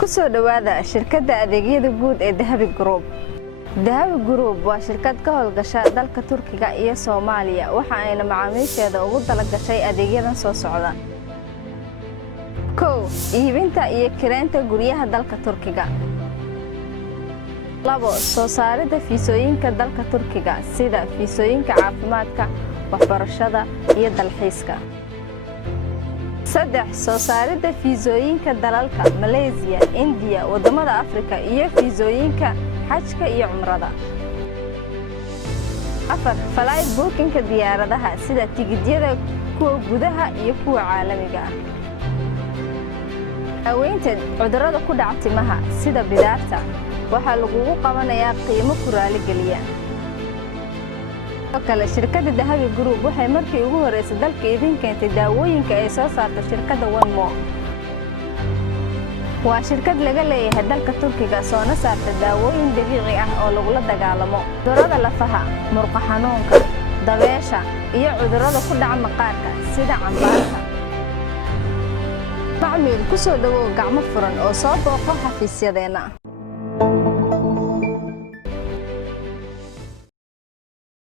kusoo dhawaada shirkadda adeegyada guud ee Dahabi Group. Dahabi Group waa shirkad ka howlgasha dalka Turkiga iyo Soomaaliya waxa ayna macaamiisheeda ugu talagashay adeegyadan soo socda. Iibinta iyo kireynta guryaha dalka Turkiga. 2 soo saaridda fiisooyinka dalka Turkiga sida fiisooyinka caafimaadka, waxbarashada iyo dalxiiska. 3 soo saaridda fiisooyinka dalalka Malaysia, India, wadamada Afrika iyo fiisooyinka xajka iyo umrada. 4 flight booking-ka diyaaradaha sida tigidhyada kuwa gudaha iyo kuwa caalamiga ah. Daaweynta cudurrada ku dhaca timaha sida bidaarta waxaa lagu qabanayaa qiimo ku raali geliya. kale shirkadda Dahabi Group waxay markii ugu horeysay dalka idin keentay daawooyinka ay soo saarto shirkadda One More. waa shirkad laga leeyahay dalka Turkiga soo saarta daawooyin dabiici ah oo lagu la dagaalamo cudurrada lafaha, murqo xanuunka, dabeesha iyo cudurrada ku dhaca maqaarka sida cambaarka. macmiil ku soo dhawow gacmo furan oo soo booqo xafiisyadeena.